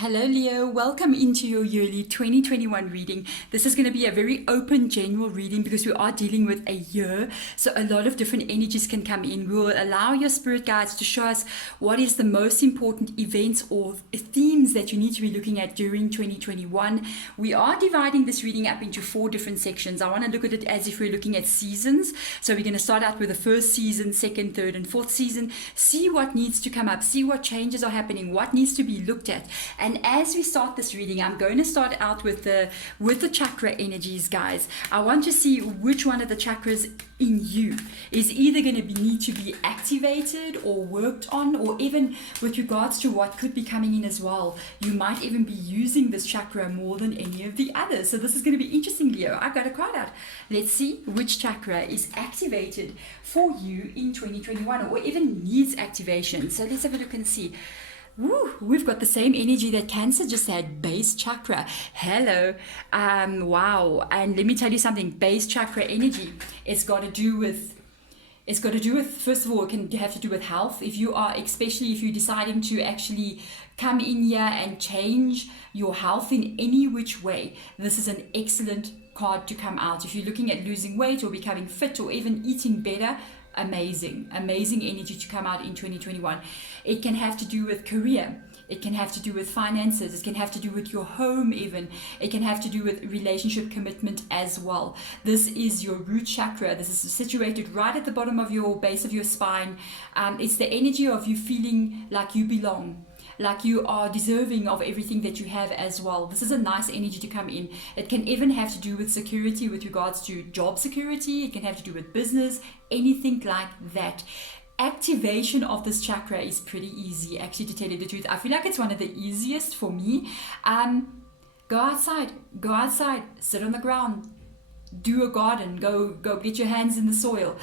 Hello Leo, welcome into your yearly 2021 reading. This is going to be a very open general reading because we are dealing with a year, so a lot of different energies can come in. We will allow your spirit guides to show us what is the most important events or themes that you need to be looking at during 2021. We are dividing this reading up into 4 different sections. I want to look at it as if we're looking at seasons. So we're going to start out with the first season, second, third and fourth season, see what needs to come up, see what changes are happening, what needs to be looked at. And as we start this reading, I'm going to start out with the chakra energies, guys. I want to see which one of the chakras in you is either going to need to be activated or worked on, or even with regards to what could be coming in as well. You might even be using this chakra more than any of the others. So this is going to be interesting, Leo. I got a card out. Let's see which chakra is activated for you in 2021 or even needs activation. So let's have a look and see. Woo, we've got the same energy that Cancer just had, base chakra. Hello. Wow. And let me tell you something, base chakra energy, it's got to do with, first of all, it can have to do with health. If you are, especially if you're deciding to actually come in here and change your health in any which way, this is an excellent card to come out. If you're looking at losing weight or becoming fit or even eating better, amazing energy to come out in 2021. It can have to do with career, it can have to do with finances, it can have to do with your home even, it can have to do with relationship commitment as well. This is your root chakra. This is situated right at the bottom of your base of your spine. It's the energy of you feeling like you belong, like you are deserving of everything that you have as well. This is a nice energy to come in. It can even have to do with security with regards to job security. It can have to do with business, anything like that. Activation of this chakra is pretty easy, actually, to tell you the truth. I feel like it's one of the easiest for me. Go outside, sit on the ground, do a garden, go get your hands in the soil,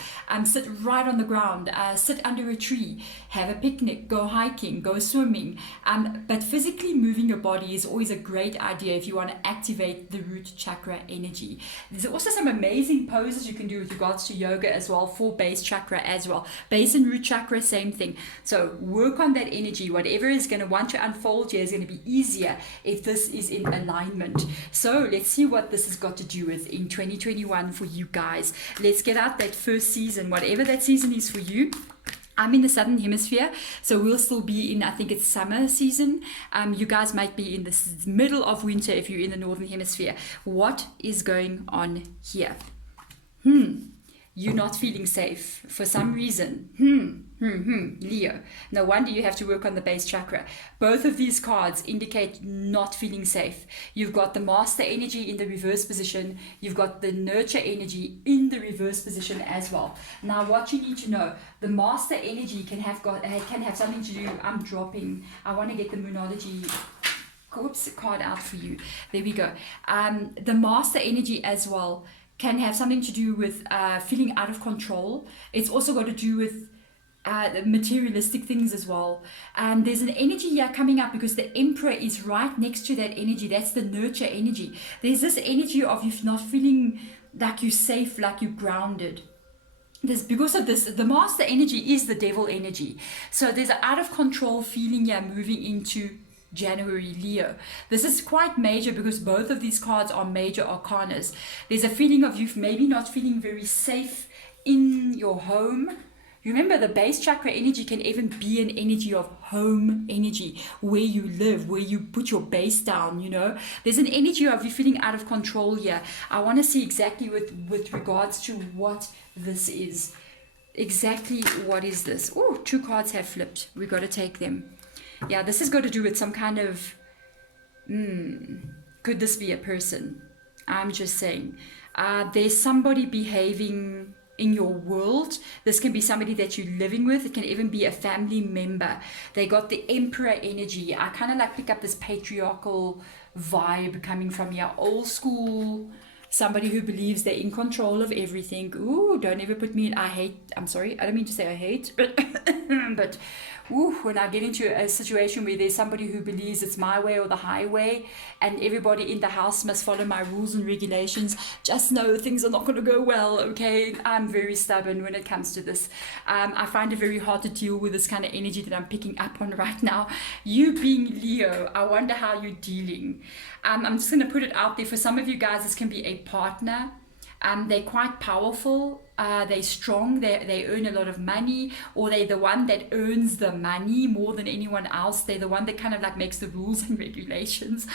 sit right on the ground, sit under a tree, have a picnic, go hiking, go swimming, but physically moving your body is always a great idea if you want to activate the root chakra energy. There's also some amazing poses you can do with regards to yoga as well for base chakra as well. Base and root chakra, same thing. So work on that energy. Whatever is going to want to unfold here is going to be easier if this is in alignment. So let's see what this has got to do with in 2021 for you guys. Let's get out that first season, whatever that season is for you. I'm in the southern hemisphere, so we'll still be in, I think it's summer season. You guys might be in the middle of winter if you're in the northern hemisphere. What is going on here? You're not feeling safe for some reason. Leo, no wonder you have to work on the base chakra. Both of these cards indicate not feeling safe. You've got the master energy in the reverse position. You've got the nurture energy in the reverse position as well. Now, what you need to know, the master energy can have something to do. I'm dropping. I want to get the moonology card out for you. There we go. The master energy as well can have something to do with feeling out of control. It's also got to do with materialistic things as well. There's an energy here coming up because the Emperor is right next to that energy. That's the nurture energy. There's this energy of you not feeling like you're safe, like you're grounded. Because of this, the master energy is the devil energy. So there's an out of control feeling here moving into January, Leo. This is quite major because both of these cards are major arcanas. There's a feeling of you maybe not feeling very safe in your home. Remember, the base chakra energy can even be an energy of home energy, where you live, where you put your base down, you know. There's an energy of you feeling out of control here. I want to see exactly with regards to what this is. Exactly what is this? Oh, 2 cards have flipped. We got to take them. Yeah, this has got to do with some kind of, could this be a person? I'm just saying. There's somebody behaving in your world. This can be somebody that you're living with. It can even be a family member. They got the Emperor energy. I kind of like pick up this patriarchal vibe coming from here. Old school, somebody who believes they're in control of everything. Ooh, don't ever put me in, I'm sorry, I don't mean to say I hate, but when I get into a situation where there's somebody who believes it's my way or the highway, and everybody in the house must follow my rules and regulations, just know things are not going to go well, okay? I'm very stubborn when it comes to this. I find it very hard to deal with this kind of energy that I'm picking up on right now. You being Leo, I wonder how you're dealing. I'm just going to put it out there. For some of you guys, this can be a partner. They're quite powerful, they're strong, they earn a lot of money, or they're the one that earns the money more than anyone else. They're the one that kind of like makes the rules and regulations.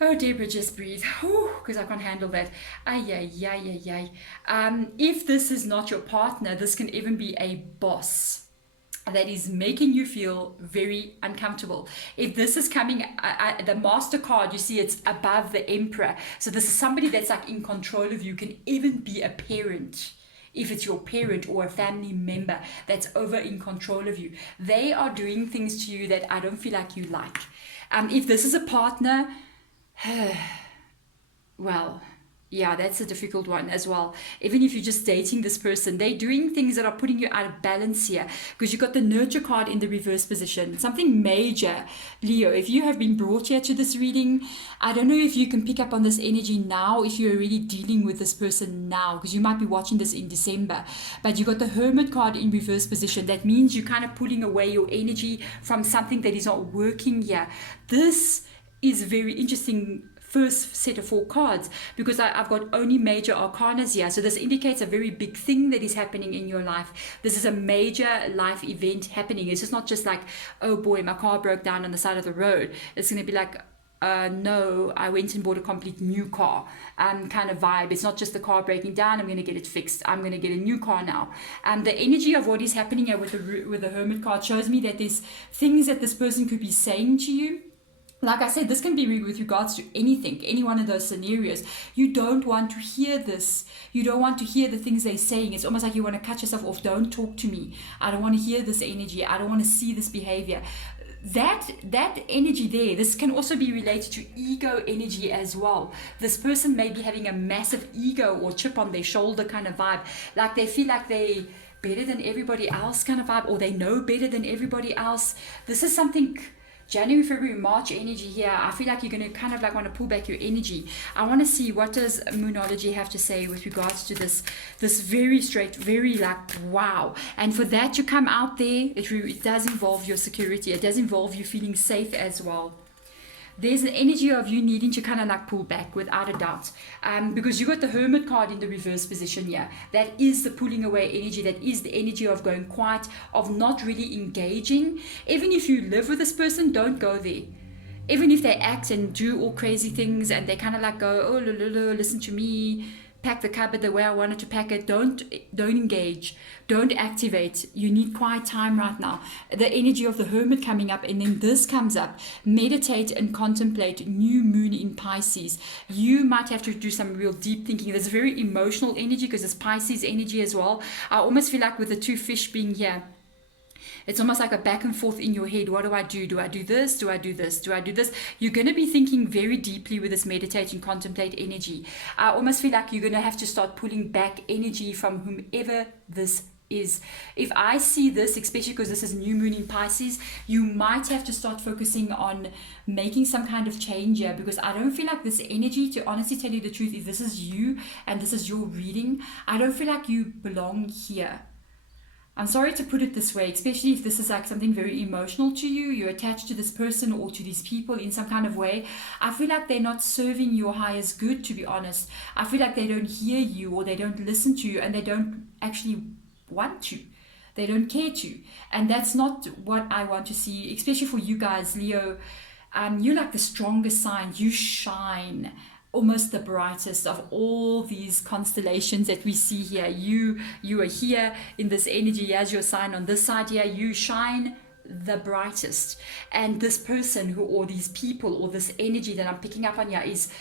Oh, Deborah, just breathe, because I can't handle that. If this is not your partner, this can even be a boss that is making you feel very uncomfortable. If this is coming, the Master card, you see it's above the Emperor. So this is somebody that's like in control of you, can even be a parent. If it's your parent or a family member that's over in control of you. They are doing things to you that I don't feel like you like. If this is a partner, well, yeah, that's a difficult one as well. Even if you're just dating this person, they're doing things that are putting you out of balance here, because you've got the nurture card in the reverse position. Something major, Leo. If you have been brought here to this reading, I don't know if you can pick up on this energy now, if you're really dealing with this person now, because you might be watching this in December. But you got the Hermit card in reverse position. That means you're kind of pulling away your energy from something that is not working here. This is very interesting. First set of 4 cards, because I've got only major arcanas here. So this indicates a very big thing that is happening in your life. This is a major life event happening. It's just not just like, oh boy, my car broke down on the side of the road. It's going to be like, no, I went and bought a complete new car kind of vibe. It's not just the car breaking down, I'm going to get it fixed. I'm going to get a new car now. The energy of what is happening here with the Hermit card shows me that there's things that this person could be saying to you. Like I said, this can be with regards to anything, any one of those scenarios. You don't want to hear this. You don't want to hear the things they're saying. It's almost like you want to cut yourself off. Don't talk to me. I don't want to hear this energy. I don't want to see this behavior. That energy there, this can also be related to ego energy as well. This person may be having a massive ego or chip on their shoulder kind of vibe. Like they feel like they better than everybody else kind of vibe, or they know better than everybody else. This is something... January, February, March energy here. I feel like you're going to kind of like want to pull back your energy. I want to see, what does Moonology have to say with regards to this very straight, very like, wow. And for that to come out there, it does involve your security. It does involve you feeling safe as well. There's an energy of you needing to kind of like pull back without a doubt, because you got the Hermit card in the reverse position here. That is the pulling away energy. That is the energy of going quiet, of not really engaging. Even if you live with this person, don't go there. Even if they act and do all crazy things and they kind of like go, oh, listen to me, pack the cupboard the way I wanted to pack it. Don't engage. Don't activate. You need quiet time right now. The energy of the Hermit coming up, and then this comes up. Meditate and contemplate. New moon in Pisces. You might have to do some real deep thinking. There's a very emotional energy because it's Pisces energy as well. I almost feel like with the 2 fish being here, it's almost like a back and forth in your head. What do I do? Do I do this? Do I do this? Do I do this? You're going to be thinking very deeply with this meditate and contemplate energy. I almost feel like you're going to have to start pulling back energy from whomever this is. If I see this, especially because this is new moon in Pisces, you might have to start focusing on making some kind of change here, because I don't feel like this energy, to honestly tell you the truth, if this is you and this is your reading, I don't feel like you belong here. I'm sorry to put it this way, especially if this is like something very emotional to you, you're attached to this person or to these people in some kind of way. I feel like they're not serving your highest good, to be honest. I feel like they don't hear you, or they don't listen to you, and they don't actually want to. They don't care to. And that's not what I want to see, especially for you guys, Leo. You're like the strongest sign. You shine. Almost the brightest of all these constellations that we see here. You are here in this energy as your sign on this side here. You shine the brightest. And this person or these people or this energy that I'm picking up on here is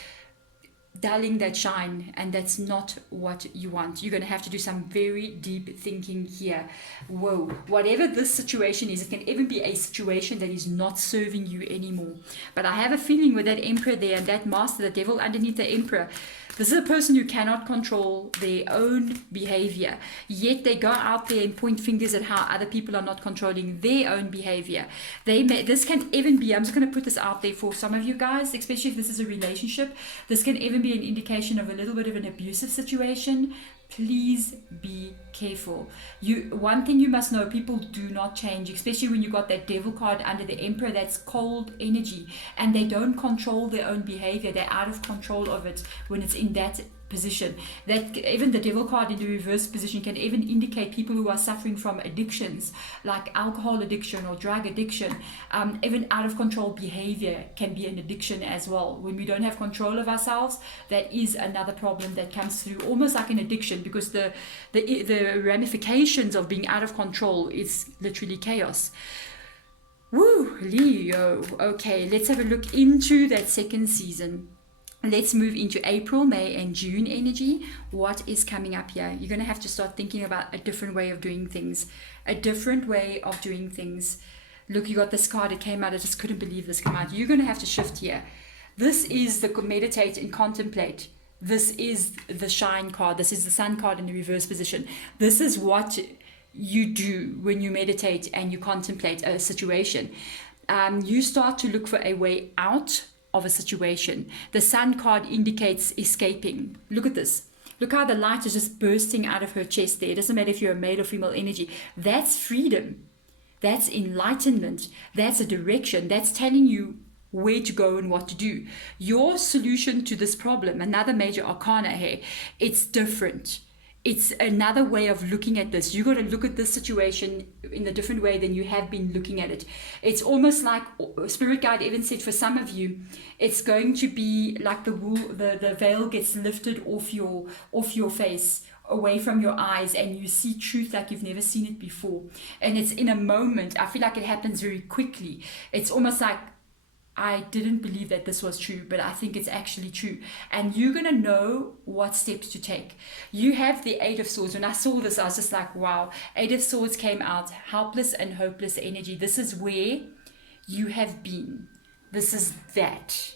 dulling that shine, and that's not what you want. You're going to have to do some very deep thinking here. Whoa, whatever this situation is, it can even be a situation that is not serving you anymore. But I have a feeling with that Emperor there and that Master, the Devil underneath the Emperor, this is a person who cannot control their own behavior, yet they go out there and point fingers at how other people are not controlling their own behavior. This can even be, I'm just going to put this out there for some of you guys, especially if this is a relationship, this can even be an indication of a little bit of an abusive situation. Please be careful. One thing you must know, people do not change, especially when you got that Devil card under the Emperor. That's cold energy, and they don't control their own behavior. They're out of control of it when it's in that position. That even the Devil card in the reverse position can even indicate people who are suffering from addictions like alcohol addiction or drug addiction. Even out of control behavior can be an addiction as well. When we don't have control of ourselves, that is another problem that comes through, almost like an addiction, because the ramifications of being out of control is literally chaos. Woo, Leo. Okay, let's have a look into that second season. Let's move into April, May, and June energy. What is coming up here? You're going to have to start thinking about a different way of doing things. A different way of doing things. Look, you got this card. It came out. I just couldn't believe this came out. You're going to have to shift here. This is the meditate and contemplate. This is the shine card. This is the sun card in the reverse position. This is what you do when you meditate and you contemplate a situation. You start to look for a way out of a situation. The sun card indicates escaping. Look at this. Look how the light is just bursting out of her chest there. It doesn't matter if you're a male or female energy. That's freedom. That's enlightenment. That's a direction. That's telling you where to go and what to do. Your solution to this problem, another major arcana here, it's different. It's another way of looking at this. You got to look at this situation in a different way than you have been looking at it. It's almost like Spirit Guide even said for some of you, it's going to be like the veil gets lifted off your face, away from your eyes, and you see truth like you've never seen it before. And it's in a moment. I feel like it happens very quickly. It's almost like, I didn't believe that this was true, but I think it's actually true. And you're going to know what steps to take. You have the Eight of Swords. When I saw this, I was just like, wow. Eight of Swords came out, helpless and hopeless energy. This is where you have been. This is that.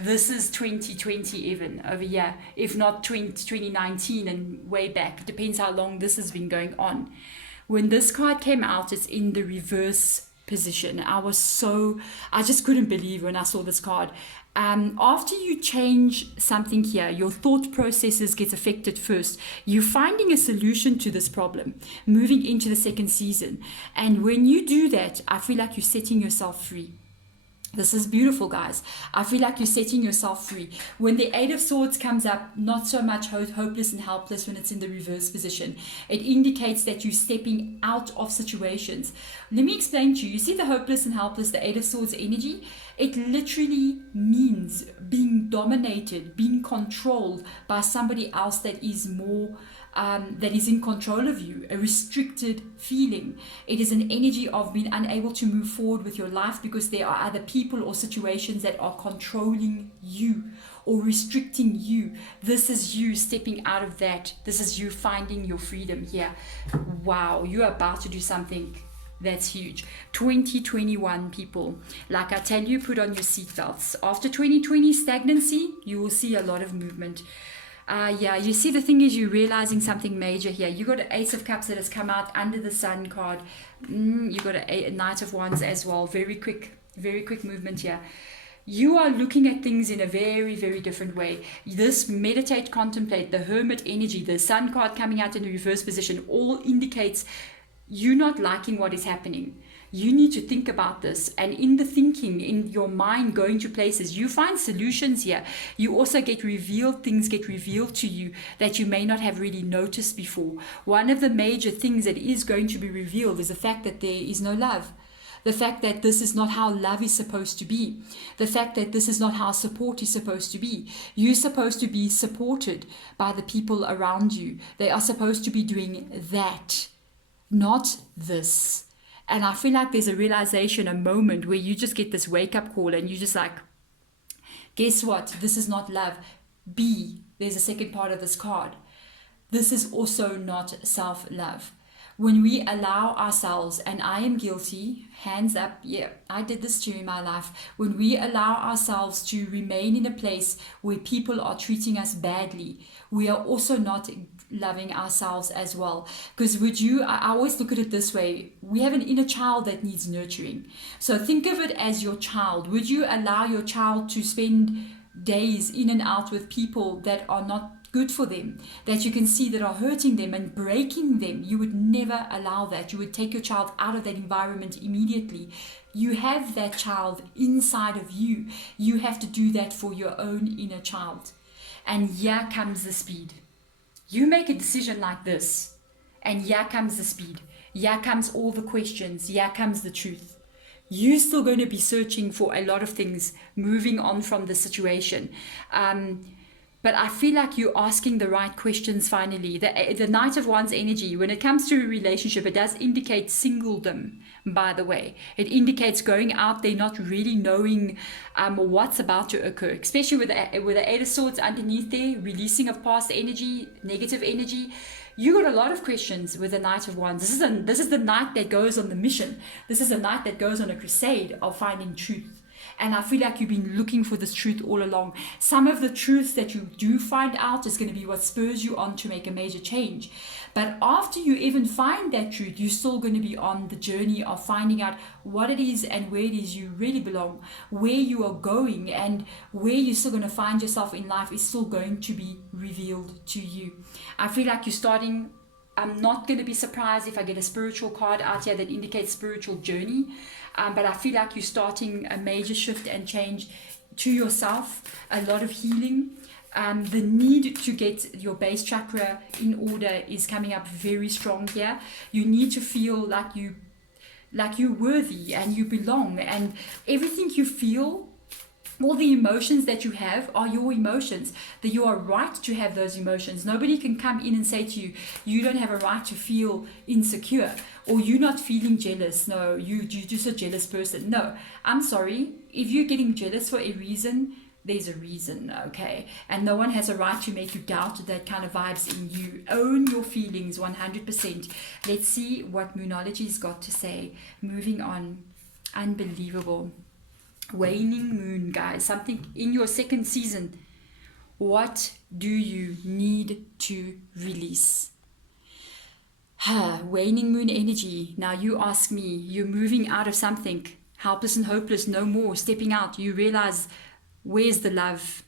This is 2020 even over here, if not 2019 and way back. It depends how long this has been going on. When this card came out, it's in the reverse position. I just couldn't believe when I saw this card. After you change something here, your thought processes get affected first. You're finding a solution to this problem, moving into the second season. And when you do that, I feel like you're setting yourself free. This is beautiful, guys. I feel like you're setting yourself free. When the Eight of Swords comes up, not so much hopeless and helpless when it's in the reverse position. It indicates that you're stepping out of situations. Let me explain to you. You see the hopeless and helpless, the Eight of Swords energy? It literally means being dominated, being controlled by somebody else that is more that is in control of you, a restricted feeling. It is an energy of being unable to move forward with your life because there are other people or situations that are controlling you or restricting you. This is you stepping out of that. This is you finding your freedom here. Wow, you're about to do something that's huge. 2021, people. Like I tell you, put on your seatbelts. After 2020 stagnancy, you will see a lot of movement. You see, the thing is, you're realizing something major here. You got an Ace of Cups that has come out under the Sun card. You got a Knight of Wands as well. Very quick movement here. You are looking at things in a very, very different way. This meditate, contemplate, the Hermit energy, the Sun card coming out in the reverse position, all indicates you not liking what is happening. You need to think about this, and in the thinking, in your mind going to places, you find solutions here. You also things get revealed to you that you may not have really noticed before. One of the major things that is going to be revealed is the fact that there is no love. The fact that this is not how love is supposed to be. The fact that this is not how support is supposed to be. You're supposed to be supported by the people around you. They are supposed to be doing that, not this. And I feel like there's a realization, a moment where you just get this wake-up call and you just like, guess what? This is not love. B, there's a second part of this card. This is also not self-love. When we allow ourselves, and I am guilty, hands up, yeah, I did this too in my life. When we allow ourselves to remain in a place where people are treating us badly, we are also not loving ourselves as well. Because I always look at it this way, we have an inner child that needs nurturing. So think of it as your child. Would you allow your child to spend days in and out with people that are not good for them, that you can see that are hurting them and breaking them? You would never allow that. You would take your child out of that environment immediately. You have that child inside of you. You have to do that for your own inner child. And here comes the speed. You make a decision like this, and here comes the speed. Here comes all the questions. Here comes the truth. You're still going to be searching for a lot of things, moving on from the situation. But I feel like you're asking the right questions finally. The Knight of Wands energy, when it comes to a relationship, it does indicate singledom, by the way. It indicates going out there not really knowing what's about to occur, especially with the Eight of Swords underneath there, releasing of past energy, negative energy. You got a lot of questions with the Knight of Wands. This is the knight that goes on the mission. This is a knight that goes on a crusade of finding truth. And I feel like you've been looking for this truth all along. Some of the truths that you do find out is going to be what spurs you on to make a major change. But after you even find that truth, you're still going to be on the journey of finding out what it is and where it is you really belong, where you are going, and where you're still going to find yourself in life is still going to be revealed to you. I feel like you're starting. I'm not going to be surprised if I get a spiritual card out here that indicates spiritual journey. But I feel like you're starting a major shift and change to yourself, a lot of healing. The need to get your base chakra in order is coming up very strong here. You need to feel like you're worthy and you belong, and everything you feel, all the emotions that you have are your emotions, that you are right to have those emotions. Nobody can come in and say to you, you don't have a right to feel insecure, or you're not feeling jealous. No, you're just a jealous person. No, I'm sorry. If you're getting jealous for a reason, there's a reason, okay? And no one has a right to make you doubt that kind of vibes in you. Own your feelings 100%. Let's see what Moonology's got to say. Moving on. Unbelievable. Waning moon, guys, something in your second season. What do you need to release? Waning moon energy. Now you ask me, you're moving out of something, helpless and hopeless, no more, stepping out. You realize, where's the love?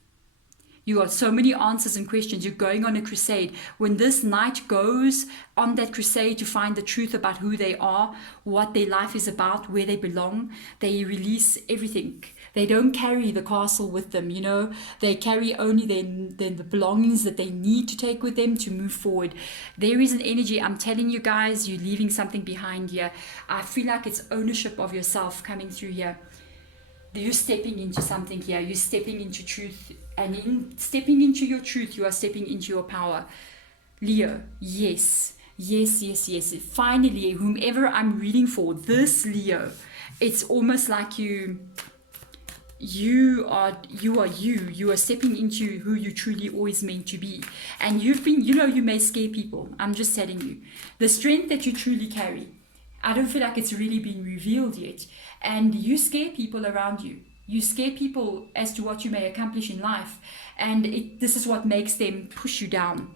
You got so many answers and questions. You're going on a crusade. When this knight goes on that crusade to find the truth about who they are, what their life is about, where they belong, they release everything. They don't carry the castle with them, you know. They carry only the belongings that they need to take with them to move forward. There is an energy, I'm telling you guys, you're leaving something behind here. I feel like it's ownership of yourself coming through here. You're stepping into something here. You're stepping into truth. And in stepping into your truth, you are stepping into your power. Leo, yes. Finally, whomever I'm reading for, this Leo, it's almost like you are stepping into who you truly always meant to be. And you've been, you may scare people. I'm just telling you. The strength that you truly carry, I don't feel like it's really been revealed yet. And you scare people around you. You scare people as to what you may accomplish in life. And this is what makes them push you down,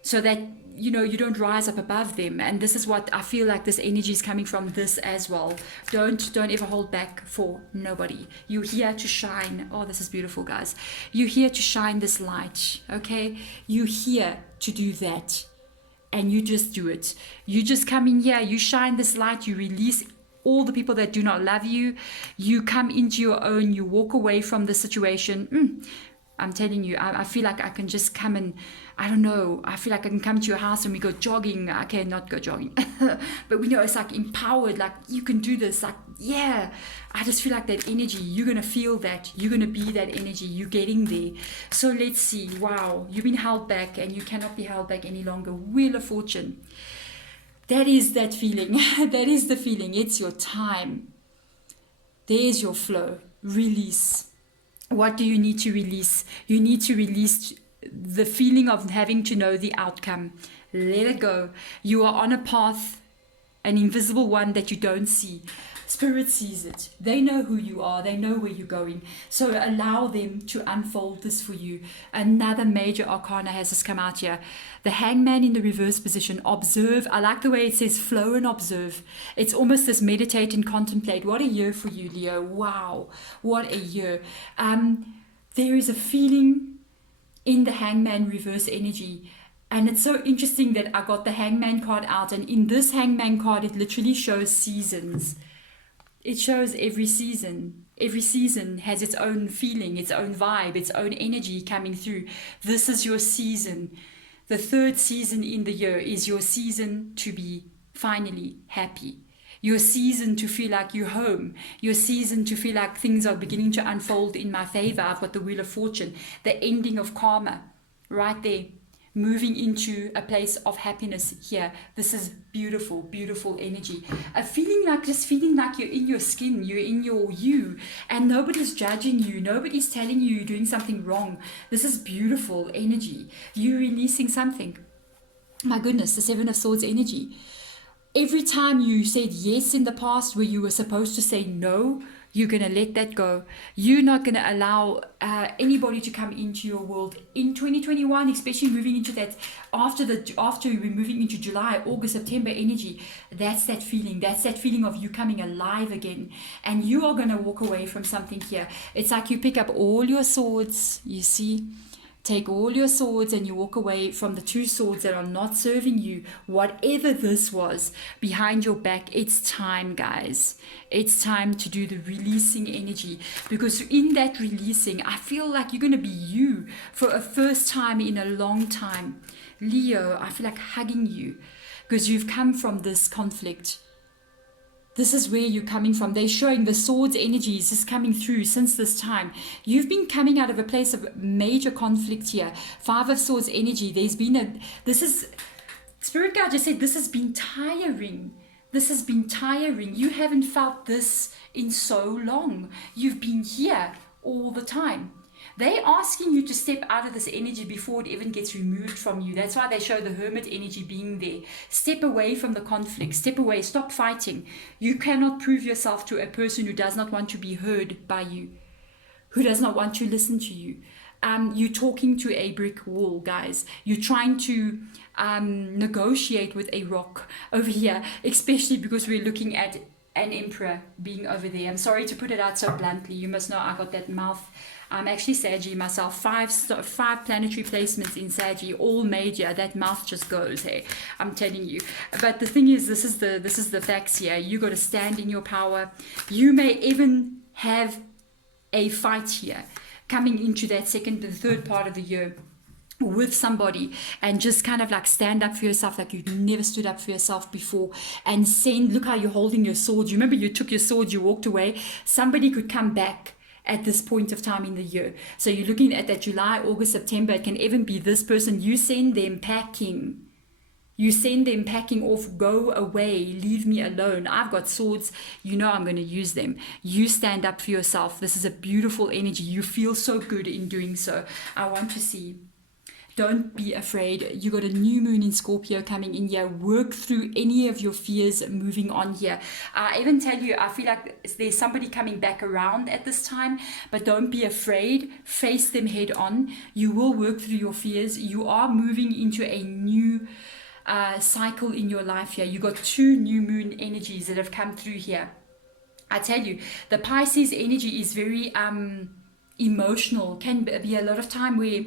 so that, you don't rise up above them. And this is what I feel like this energy is coming from this as well. Don't ever hold back for nobody. You're here to shine. Oh, this is beautiful, guys. You're here to shine this light, okay? You're here to do that. And you just do it. You just come in here, you shine this light, you release all the people that do not love you. You come into your own, you walk away from the situation. I'm telling you, I feel like I can just come and, I don't know, I feel like I can come to your house and we go jogging. Okay, not go jogging. But we know it's like empowered, like you can do this, like, yeah. I just feel like that energy, you're going to feel that. You're going to be that energy. You're getting there. So let's see. Wow, you've been held back and you cannot be held back any longer. Wheel of Fortune. That is that feeling. That is the feeling. It's your time. There's your flow. Release. What do you need to release? You need to release the feeling of having to know the outcome. Let it go. You are on a path, an invisible one that you don't see. Spirit sees it. They know who you are. They know where you're going. So allow them to unfold this for you. Another major arcana has just come out here. The Hangman in the reverse position. Observe. I like the way it says flow and observe. It's almost this meditate and contemplate. What a year for you, Leo. Wow. What a year. There is a feeling in the Hangman reverse energy. And it's so interesting that I got the Hangman card out. And in this Hangman card, it literally shows seasons. It shows every season. Every season has its own feeling, its own vibe, its own energy coming through. This is your season. The third season in the year is your season to be finally happy. Your season to feel like you're home. Your season to feel like things are beginning to unfold in my favor. I've got the Wheel of Fortune, the ending of karma, right there. Moving into a place of happiness here. This is beautiful, beautiful energy. Just feeling like you're in your skin, you're in your you, and nobody's judging you, nobody's telling you you're doing something wrong. This is beautiful energy. You're releasing something. My goodness, the Seven of Swords energy. Every time you said yes in the past where you were supposed to say no, you're going to let that go. You're not going to allow anybody to come into your world in 2021, especially moving into that after we're moving into July, August, September energy. That's that feeling. That's that feeling of you coming alive again. And you are going to walk away from something here. It's like you pick up all your swords, you see. Take all your swords and you walk away from the two swords that are not serving you. Whatever this was behind your back, it's time, guys. It's time to do the releasing energy. Because in that releasing, I feel like you're going to be you for a first time in a long time. Leo, I feel like hugging you because you've come from this conflict. This is where you're coming from. They're showing the swords energies just coming through since this time. You've been coming out of a place of major conflict here. Five of Swords energy. Spirit Guide just said this has been tiring. This has been tiring. You haven't felt this in so long. You've been here all the time. They're asking you to step out of this energy before it even gets removed from you. That's why they show the Hermit energy being there. Step away from the conflict. Step away. Stop fighting. You cannot prove yourself to a person who does not want to be heard by you, who does not want to listen to you. You're talking to a brick wall, guys. You're trying to negotiate with a rock over here, especially because we're looking at an emperor being over there. I'm sorry to put it out so bluntly. You must know I got that mouth. I'm actually Saggy myself. Five planetary placements in Saggy, all major. That mouth just goes, hey. I'm telling you. But the thing is, this is the facts here. You got to stand in your power. You may even have a fight here coming into that second and third part of the year with somebody, and just kind of like stand up for yourself like you've never stood up for yourself before, and look how you're holding your sword. You remember you took your sword, you walked away. Somebody could come back at this point of time in the year. So you're looking at that July, August, September. It can even be this person. You send them packing. You send them packing off. Go away. Leave me alone. I've got swords. You know I'm going to use them. You stand up for yourself. This is a beautiful energy. You feel so good in doing so. I want to see. Don't be afraid. You got a new moon in Scorpio coming in here. Work through any of your fears moving on here. I even tell you, I feel like there's somebody coming back around at this time, but don't be afraid. Face them head on. You will work through your fears. You are moving into a new cycle in your life here. You got two new moon energies that have come through here. I tell you, the Pisces energy is very emotional. Can be a lot of time where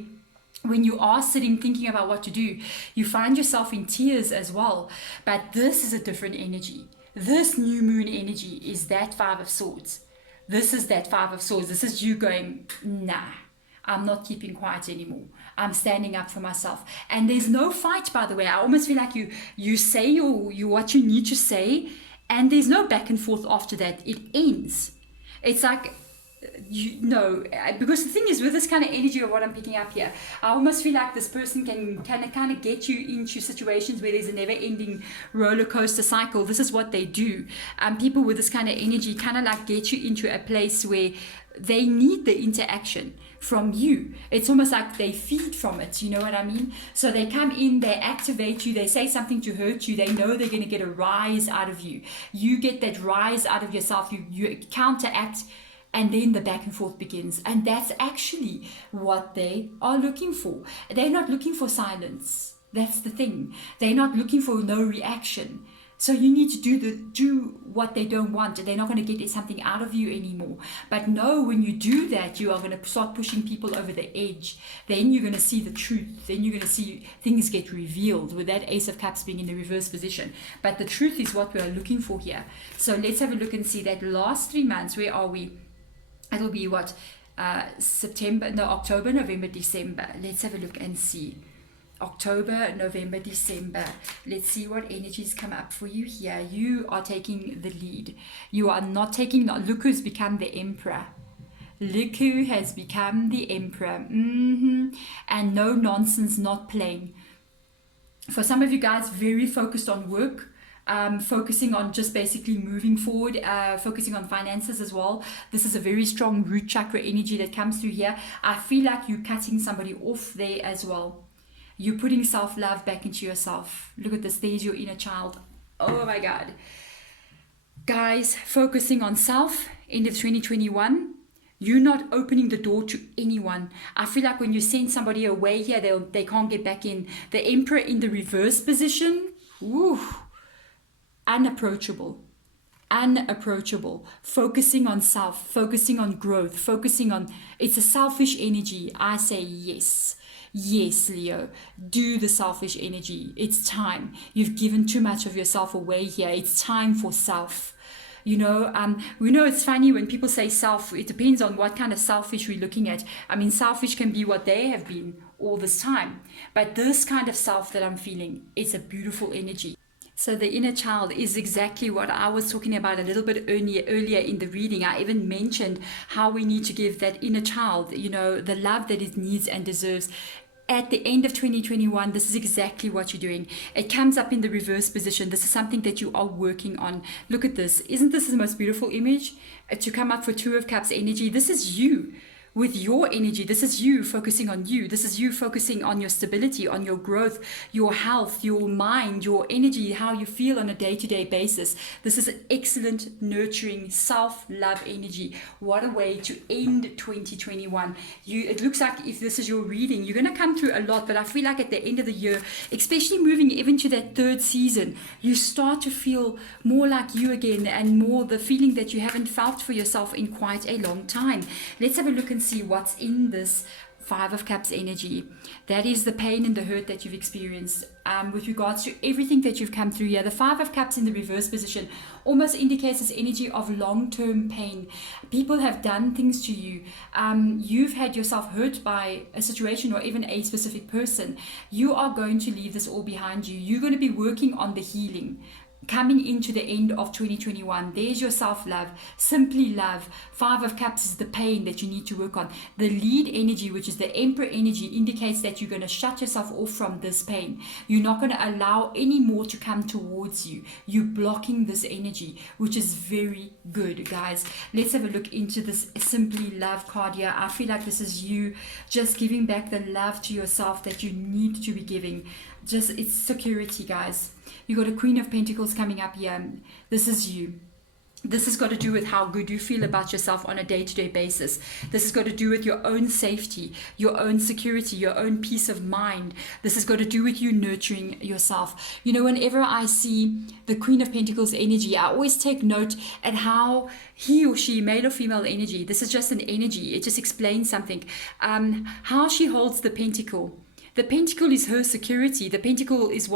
when you are sitting thinking about what to do, you find yourself in tears as well. But this is a different energy. This new moon energy is that Five of Swords. This is that Five of Swords. This is you going, nah, I'm not keeping quiet anymore. I'm standing up for myself. And there's no fight, by the way. I almost feel like you say you what you need to say, and there's no back and forth after that. It ends. It's like because the thing is, with this kind of energy of what I'm picking up here, I almost feel like this person can kind of get you into situations where there's a never-ending roller coaster cycle. This is what they do. People with this kind of energy kind of like get you into a place where they need the interaction from you. It's almost like they feed from it, you know what I mean? So they come in, they activate you, they say something to hurt you, they know they're going to get a rise out of you. You get that rise out of yourself, you counteract, and then the back and forth begins. And that's actually what they are looking for. They're not looking for silence. That's the thing. They're not looking for no reaction. So you need to do what they don't want. They're not going to get something out of you anymore. But no, when you do that, you are going to start pushing people over the edge. Then you're going to see the truth. Then you're going to see things get revealed, with that Ace of Cups being in the reverse position. But the truth is what we are looking for here. So let's have a look and see that last 3 months. Where are we? It'll be what? October, November, December. Let's have a look and see. October, November, December. Let's see what energies come up for you here. You are taking the lead. You are not taking... Look who's become the emperor. Look who has become the emperor. And no nonsense, not playing. For some of you guys, very focused on work. Focusing on just basically moving forward, focusing on finances as well. This is a very strong root chakra energy that comes through here. I feel like you're cutting somebody off there as well. You're putting self-love back into yourself. Look at this. There's your inner child. Oh my God. Guys, focusing on self, end of 2021. You're not opening the door to anyone. I feel like when you send somebody away here, they can't get back in. The Emperor in the reverse position. Woo. Unapproachable, focusing on self, focusing on growth, focusing on, it's a selfish energy. I say yes, Leo, do the selfish energy. It's time. You've given too much of yourself away here. It's time for self. We know it's funny when people say self, it depends on what kind of selfish we're looking at. I mean, selfish can be what they have been all this time, but this kind of self that I'm feeling, it's a beautiful energy. So the inner child is exactly what I was talking about a little bit earlier in the reading. I even mentioned how we need to give that inner child, the love that it needs and deserves. At the end of 2021, this is exactly what you're doing. It comes up in the reverse position. This is something that you are working on. Look at this. Isn't this the most beautiful image? To come up for Two of Cups energy. This is you. With your energy, this is you focusing on you. This is you focusing on your stability, on your growth, your health, your mind, your energy, how you feel on a day-to-day basis. This is an excellent, nurturing, self-love energy. What a way to end 2021. It looks like if this is your reading, you're going to come through a lot, but I feel like at the end of the year, especially moving even to that third season, you start to feel more like you again and more the feeling that you haven't felt for yourself in quite a long time. Let's have a look and see what's in this Five of Cups energy. That is the pain and the hurt that you've experienced with regards to everything that you've come through here. The Five of Cups in the reverse position almost indicates this energy of long-term pain. People have done things to you. You've had yourself hurt by a situation or even a specific person. You are going to leave this all behind you. You're going to be working on the healing. Coming into the end of 2021, there's your self-love, simply love. Five of Cups is the pain that you need to work on. The lead energy, which is the Emperor energy, indicates that you're going to shut yourself off from this pain. You're not going to allow any more to come towards you. You're blocking this energy, which is very good, guys. Let's have a look into this Simply Love card here. I feel like this is you just giving back the love to yourself that you need to be giving. It's security, guys. You got a Queen of Pentacles coming up here. This is you. This has got to do with how good you feel about yourself on a day-to-day basis. This has got to do with your own safety, your own security, your own peace of mind. This has got to do with you nurturing yourself. Whenever I see the Queen of Pentacles energy, I always take note at how he or she, male or female energy, this is just an energy. It just explains something. How she holds the pentacle. The pentacle is her security. The pentacle is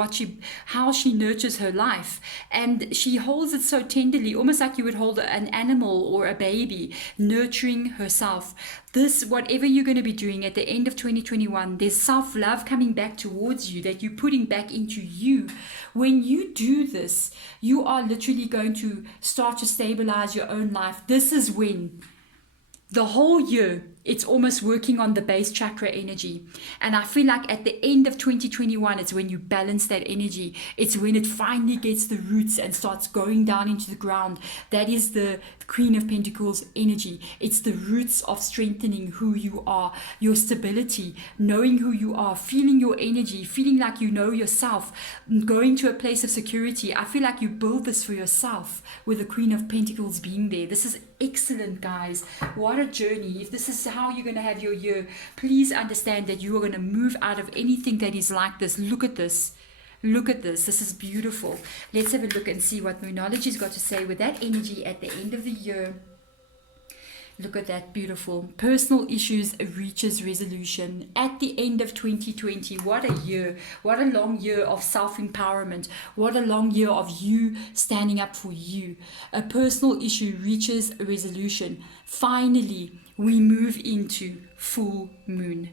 how she nurtures her life. And she holds it so tenderly, almost like you would hold an animal or a baby, nurturing herself. This, whatever you're going to be doing at the end of 2021, there's self-love coming back towards you that you're putting back into you. When you do this, you are literally going to start to stabilize your own life. This is when the whole year, it's almost working on the base chakra energy. And I feel like at the end of 2021, it's when you balance that energy. It's when it finally gets the roots and starts going down into the ground. That is the Queen of Pentacles energy. It's the roots of strengthening who you are, your stability, knowing who you are, feeling your energy, feeling like you know yourself, going to a place of security. I feel like you build this for yourself with the Queen of Pentacles being there. This is excellent, guys. What a journey. If this is how you're going to have your year, please understand that you are going to move out of anything that is like this. Look at this. Look at this. This is beautiful. Let's have a look and see what Moonology's got to say with that energy at the end of the year. Look at that, beautiful. Personal issues reaches resolution at the end of 2020. What a year. What a long year of self-empowerment. What a long year of you standing up for you. A personal issue reaches a resolution. Finally, we move into full moon.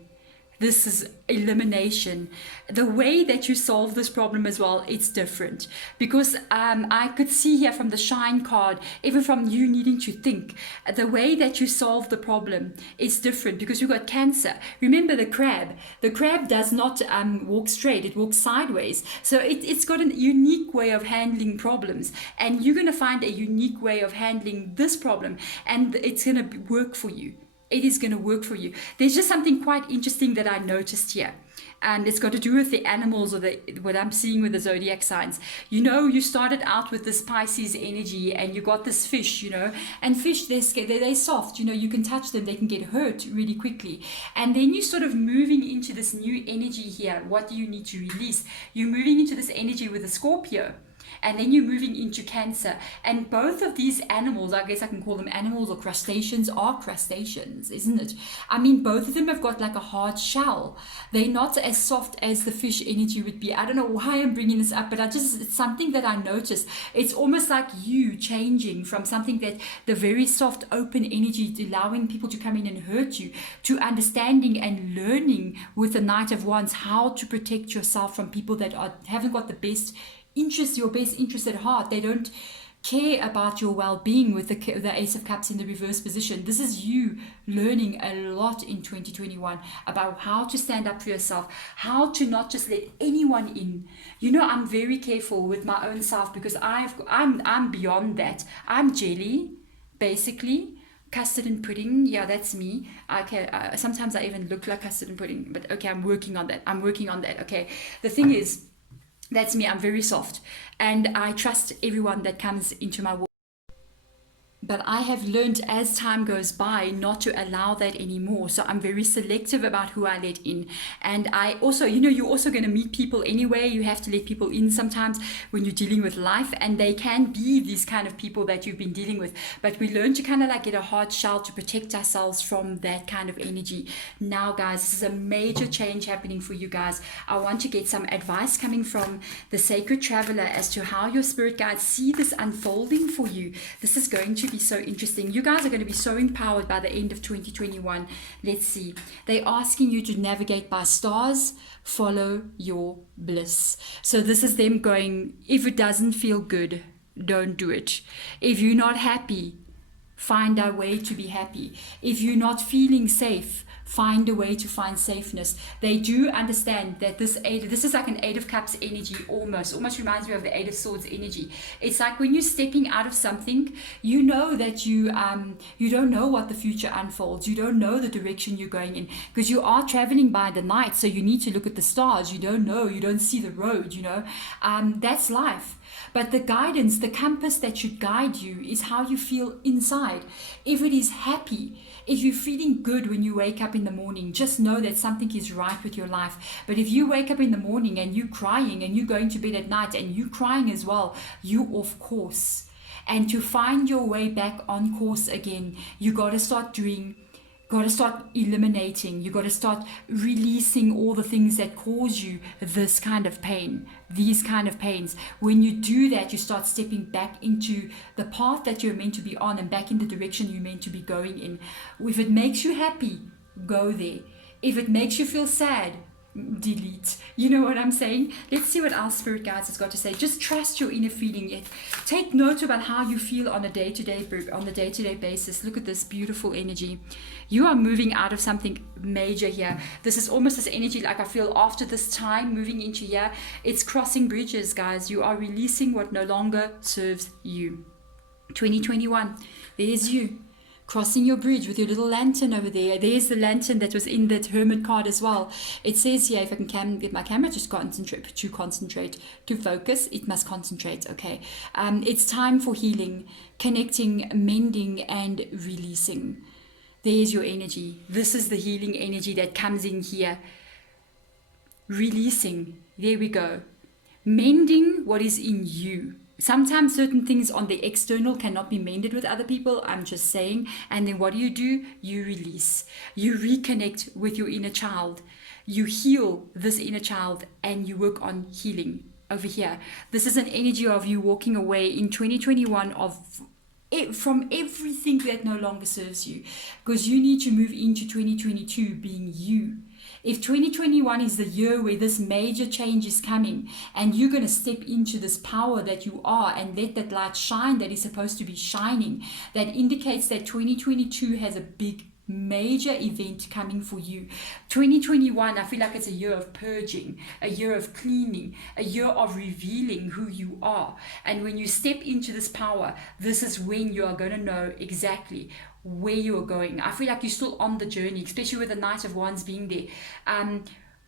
This is elimination. The way that you solve this problem as well, it's different. Because I could see here from the shine card, even from you needing to think, the way that you solve the problem is different because you've got Cancer. Remember the crab. The crab does not walk straight, it walks sideways. So it's got a unique way of handling problems. And you're going to find a unique way of handling this problem. And it's going to work for you. It is going to work for you. There's just something quite interesting that I noticed here. And it's got to do with the animals or what I'm seeing with the zodiac signs. You know, you started out with this Pisces energy and you got this fish, you know. And fish, they're soft. You know, you can touch them. They can get hurt really quickly. And then you're sort of moving into this new energy here. What do you need to release? You're moving into this energy with the Scorpio. And then you're moving into Cancer. And both of these animals, I guess I can call them animals or crustaceans, are crustaceans, isn't it? I mean, both of them have got like a hard shell. They're not as soft as the fish energy would be. I don't know why I'm bringing this up, but it's something that I noticed. It's almost like you changing from something that the very soft, open energy, allowing people to come in and hurt you, to understanding and learning with the Knight of Wands how to protect yourself from people that haven't got the best interest, your best interest at heart. They don't care about your well-being with the Ace of Cups in the reverse position. This is you learning a lot in 2021 about how to stand up for yourself, how to not just let anyone in. You know, I'm very careful with my own self because I'm beyond that. I'm jelly, basically. Custard and pudding, yeah, that's me. Sometimes I even look like custard and pudding, but okay, I'm working on that. Okay, the thing is, that's me. I'm very soft and I trust everyone that comes into my world. But I have learned as time goes by not to allow that anymore. So I'm very selective about who I let in. And I also, you know, you're also going to meet people anyway. You have to let people in sometimes when you're dealing with life. And they can be these kind of people that you've been dealing with. But we learn to kind of like get a hard shell to protect ourselves from that kind of energy. Now, guys, this is a major change happening for you guys. I want to get some advice coming from the Sacred Traveler as to how your spirit guides see this unfolding for you. This is going to be so interesting. You guys are going to be so empowered by the end of 2021. Let's see. They're asking you to navigate by stars, follow your bliss. So this is them going, if it doesn't feel good, don't do it. If you're not happy, find a way to be happy. If you're not feeling safe, find a way to find safeness. They do understand that this is like an Eight of Cups energy almost reminds me of the Eight of Swords energy. It's like when you're stepping out of something, you know that you don't know what the future unfolds. You don't know the direction you're going in because you are traveling by the night, so you need to look at the stars. You don't know, you don't see the road, you know. That's life. But the guidance, the compass that should guide you is how you feel inside. If it is happy, if you're feeling good when you wake up in the morning, just know that something is right with your life. But if you wake up in the morning and you're crying and you're going to bed at night and you're crying as well, you're off course. And to find your way back on course again, you got to start eliminating. You got to start releasing all the things that cause you this kind of pain, these kind of pains. When you do that, you start stepping back into the path that you're meant to be on and back in the direction you're meant to be going in. If it makes you happy, go there. If it makes you feel sad, delete. You know what I'm saying? Let's see what our spirit guides has got to say. Just trust your inner feeling. Yet take note about how you feel on a day-to-day basis. Look at this beautiful energy. You are moving out of something major here. This is almost this energy like I feel after this time moving into here. It's crossing bridges, guys. You are releasing what no longer serves you. 2021, there's you crossing your bridge with your little lantern over there. There's the lantern that was in that Hermit card as well. It says here, if I can get my camera, just concentrate, to focus, it must concentrate, okay? It's time for healing, connecting, mending, and releasing. There's your energy. This is the healing energy that comes in here. Releasing, there we go. Mending what is in you. Sometimes certain things on the external cannot be mended with other people, I'm just saying. And then what do? You release. You reconnect with your inner child. You heal this inner child and you work on healing over here. This is an energy of you walking away in 2021 from everything that no longer serves you. Because you need to move into 2022 being you. If 2021 is the year where this major change is coming and you're going to step into this power that you are and let that light shine that is supposed to be shining, that indicates that 2022 has a big major event coming for you. 2021, I feel like it's a year of purging, a year of cleaning, a year of revealing who you are. And when you step into this power, this is when you are going to know exactly where you are going. I feel like you're still on the journey, especially with the Knight of Wands being there.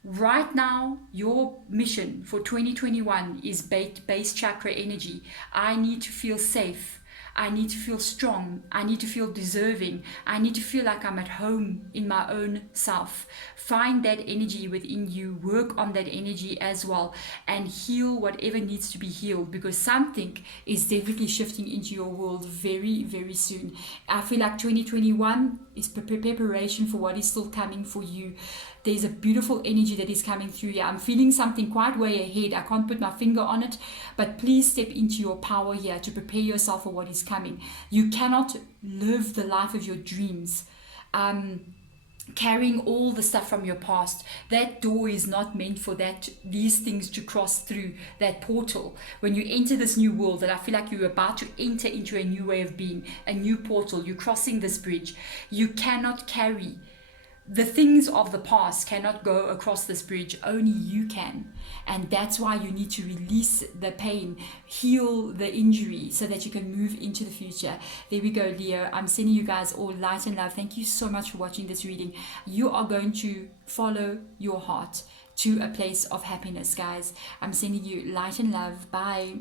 Right now, your mission for 2021 is base chakra energy. I need to feel safe. I need to feel strong. I need to feel deserving. I need to feel like I'm at home in my own self. Find that energy within you. Work on that energy as well. And heal whatever needs to be healed. Because something is definitely shifting into your world very, very soon. I feel like 2021 is preparation for what is still coming for you. There's a beautiful energy that is coming through here. I'm feeling something quite way ahead. I can't put my finger on it, but please step into your power here to prepare yourself for what is coming. You cannot live the life of your dreams carrying all the stuff from your past. That door is not meant for these things to cross through that portal. When you enter this new world that I feel like you're about to enter into a new way of being, a new portal, you're crossing this bridge. You cannot carry the things of the past, cannot go across this bridge. Only you can. And that's why you need to release the pain, heal the injury so that you can move into the future. There we go, Leo. I'm sending you guys all light and love. Thank you so much for watching this reading. You are going to follow your heart to a place of happiness, guys. I'm sending you light and love. Bye.